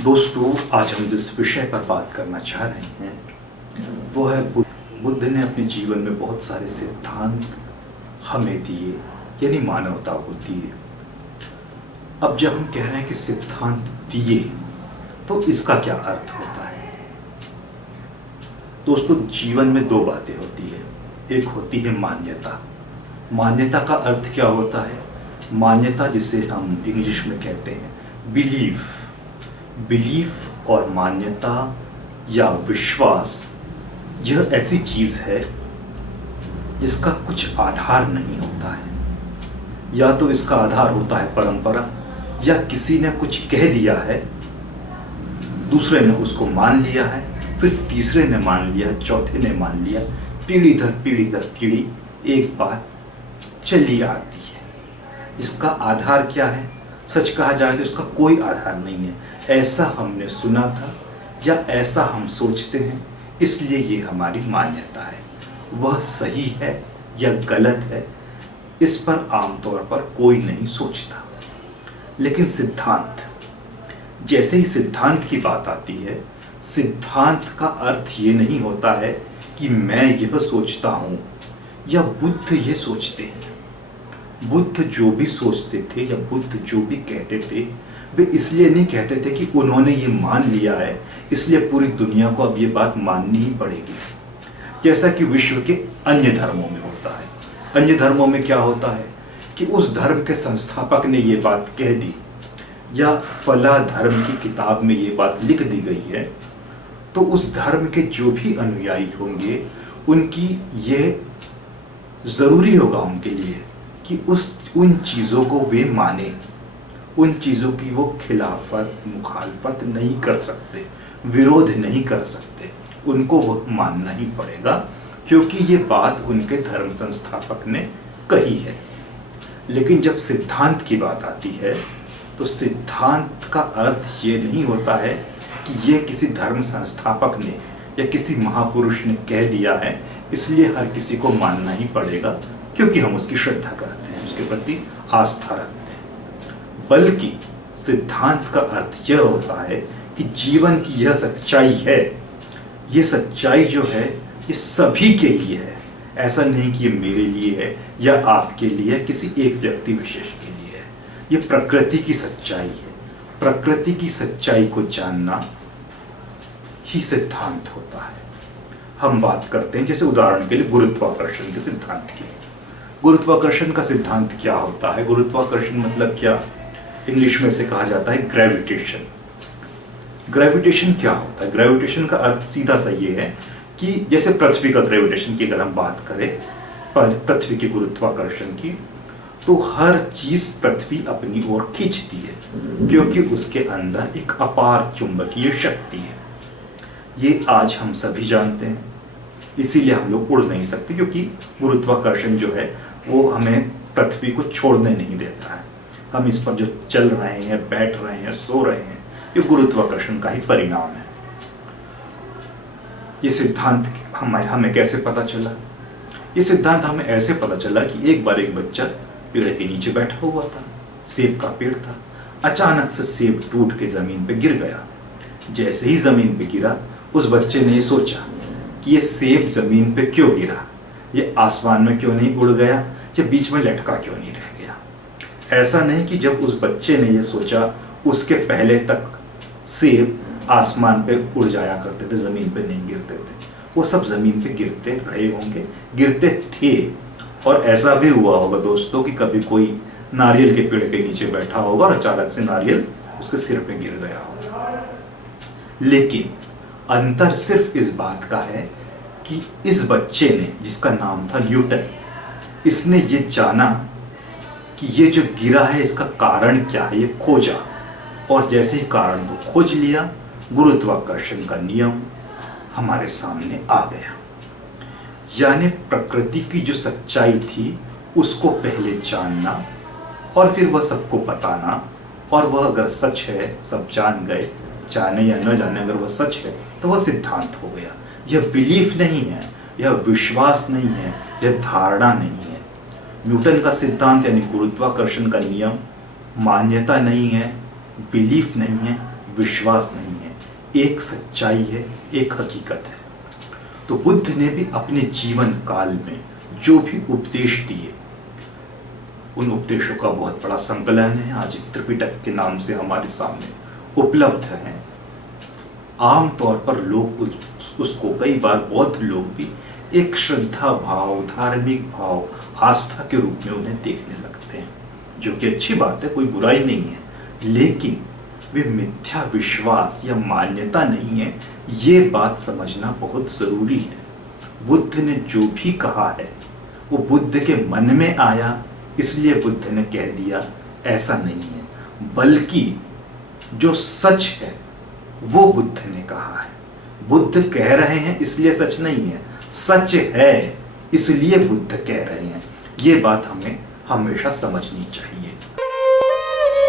दोस्तों, आज हम जिस विषय पर बात करना चाह रहे हैं वो है बुद्ध ने अपने जीवन में बहुत सारे सिद्धांत हमें दिए, यानी मानवता को दिए। अब जब हम कह रहे हैं कि सिद्धांत दिए तो इसका क्या अर्थ होता है? दोस्तों, जीवन में दो बातें होती है। एक होती है मान्यता। मान्यता का अर्थ क्या होता है? मान्यता जिसे हम इंग्लिश में कहते हैं बिलीफ। बिलीफ और मान्यता या विश्वास, यह ऐसी चीज है जिसका कुछ आधार नहीं होता है। या तो इसका आधार होता है परंपरा, या किसी ने कुछ कह दिया है, दूसरे ने उसको मान लिया है, फिर तीसरे ने मान लिया, चौथे ने मान लिया, पीढ़ी दर पीढ़ी एक बात चली आती है। इसका आधार क्या है? सच कहा जाए तो इसका कोई आधार नहीं है। ऐसा हमने सुना था या ऐसा हम सोचते हैं, इसलिए ये हमारी मान्यता है। वह सही है या गलत है, इस पर आमतौर पर कोई नहीं सोचता। लेकिन सिद्धांत, जैसे ही सिद्धांत की बात आती है, सिद्धांत का अर्थ ये नहीं होता है कि मैं यह सोचता हूँ या बुद्ध ये सोचते हैं। बुद्ध जो भी सोचते थे या बुद्ध जो भी कहते थे, वे इसलिए नहीं कहते थे कि उन्होंने ये मान लिया है इसलिए पूरी दुनिया को अब ये बात माननी ही पड़ेगी। जैसा कि विश्व के अन्य धर्मों में होता है। अन्य धर्मों में क्या होता है कि उस धर्म के संस्थापक ने ये बात कह दी या फला धर्म की किताब में ये बात लिख दी गई है, तो उस धर्म के जो भी अनुयायी होंगे उनकी ये ज़रूरी होगा उनके लिए कि उन चीज़ों को वे माने। उन चीज़ों की वो खिलाफत मुखालफत नहीं कर सकते, विरोध नहीं कर सकते। उनको वो मानना ही पड़ेगा, क्योंकि ये बात उनके धर्म संस्थापक ने कही है। लेकिन जब सिद्धांत की बात आती है तो सिद्धांत का अर्थ ये नहीं होता है कि ये किसी धर्म संस्थापक ने या किसी महापुरुष ने कह दिया है इसलिए हर किसी को मानना ही पड़ेगा, क्योंकि हम उसकी श्रद्धा करते हैं, उसके प्रति आस्था रखते हैं। बल्कि सिद्धांत का अर्थ यह होता है कि जीवन की यह सच्चाई है, ये सच्चाई जो है ये सभी के लिए है। ऐसा नहीं कि ये मेरे लिए है या आपके लिए है, किसी एक व्यक्ति विशेष के लिए है। ये प्रकृति की सच्चाई है। प्रकृति की सच्चाई को जानना ही सिद्धांत होता है। हम बात करते हैं जैसे उदाहरण के लिए गुरुत्वाकर्षण के सिद्धांत की। गुरुत्वाकर्षण का सिद्धांत क्या होता है? गुरुत्वाकर्षण मतलब क्या? इंग्लिश में से कहा जाता है ग्रेविटेशन। ग्रेविटेशन क्या होता है? ग्रेविटेशन का अर्थ सीधा सा ये है कि जैसे पृथ्वी का ग्रेविटेशन की अगर हम बात करें, पृथ्वी के गुरुत्वाकर्षण की, तो हर चीज पृथ्वी अपनी ओर खींचती है, क्योंकि उसके अंदर एक अपार चुंबकीय शक्ति है। ये आज हम सभी जानते हैं, इसीलिए हम लोग उड़ नहीं सकते, क्योंकि गुरुत्वाकर्षण जो है वो हमें पृथ्वी को छोड़ने नहीं देता है। हम इस पर जो चल रहे हैं, बैठ रहे हैं, सो रहे हैं, ये गुरुत्वाकर्षण का ही परिणाम है। ये सिद्धांत हमें कैसे पता चला? ये सिद्धांत हमें ऐसे पता चला कि एक बार एक बच्चा पेड़ के नीचे बैठा हुआ था, सेब का पेड़ था। अचानक से सेब टूट के जमीन पे गिर गया। जैसे ही जमीन पे गिरा, उस बच्चे ने ये सोचा कि ये सेब जमीन पे क्यों गिरा, ये आसमान में क्यों नहीं उड़ गया, ये बीच में लटका क्यों नहीं रह गया। ऐसा नहीं कि जब उस बच्चे ने ये सोचा उसके पहले तक सेब आसमान पे उड़ जाया करते थे, जमीन पे नहीं गिरते थे। वो सब जमीन पे गिरते रहे होंगे, गिरते थे। और ऐसा भी हुआ होगा दोस्तों कि कभी कोई नारियल के पेड़ के नीचे बैठा होगा और अचानक से नारियल उसके सिर पे गिर गया होगा। लेकिन अंतर सिर्फ इस बात का है कि इस बच्चे ने, जिसका नाम था न्यूटन, इसने ये जाना कि ये जो गिरा है इसका कारण क्या है, ये खोजा। और जैसे ही कारण को खोज लिया, गुरुत्वाकर्षण का नियम हमारे सामने आ गया। यानी प्रकृति की जो सच्चाई थी उसको पहले जानना और फिर वह सबको बताना, और वह अगर सच है, सब जान गए, जाने या न जाने, अगर वह सच है तो वह सिद्धांत हो गया। यह बिलीफ नहीं है, यह विश्वास नहीं है, यह धारणा नहीं है। न्यूटन का सिद्धांत यानी गुरुत्वाकर्षण का नियम मान्यता नहीं है, बिलीफ नहीं है, विश्वास नहीं है, एक सच्चाई है, एक हकीकत है। तो बुद्ध ने भी अपने जीवन काल में जो भी उपदेश दिए, उन उपदेशों का बहुत बड़ा संकलन है, आज त्रिपिटक के नाम से हमारे सामने उपलब्ध है। आम तौर पर लोग उसको कई बार बौद्ध लोग भी एक श्रद्धा भाव, धार्मिक भाव, आस्था के रूप में उन्हें देखने लगते हैं, जो कि अच्छी बात है, कोई बुराई नहीं है, लेकिन वे मिथ्या विश्वास या मान्यता नहीं है, ये बात समझना बहुत जरूरी है। बुद्ध ने जो भी कहा है वो बुद्ध के मन में आया इसलिए बुद्ध ने कह दिया, ऐसा नहीं है, बल्कि जो सच है वो बुद्ध ने कहा है। बुद्ध कह रहे हैं इसलिए सच नहीं है, सच है इसलिए बुद्ध कह रहे हैं। ये बात हमें हमेशा समझनी चाहिए।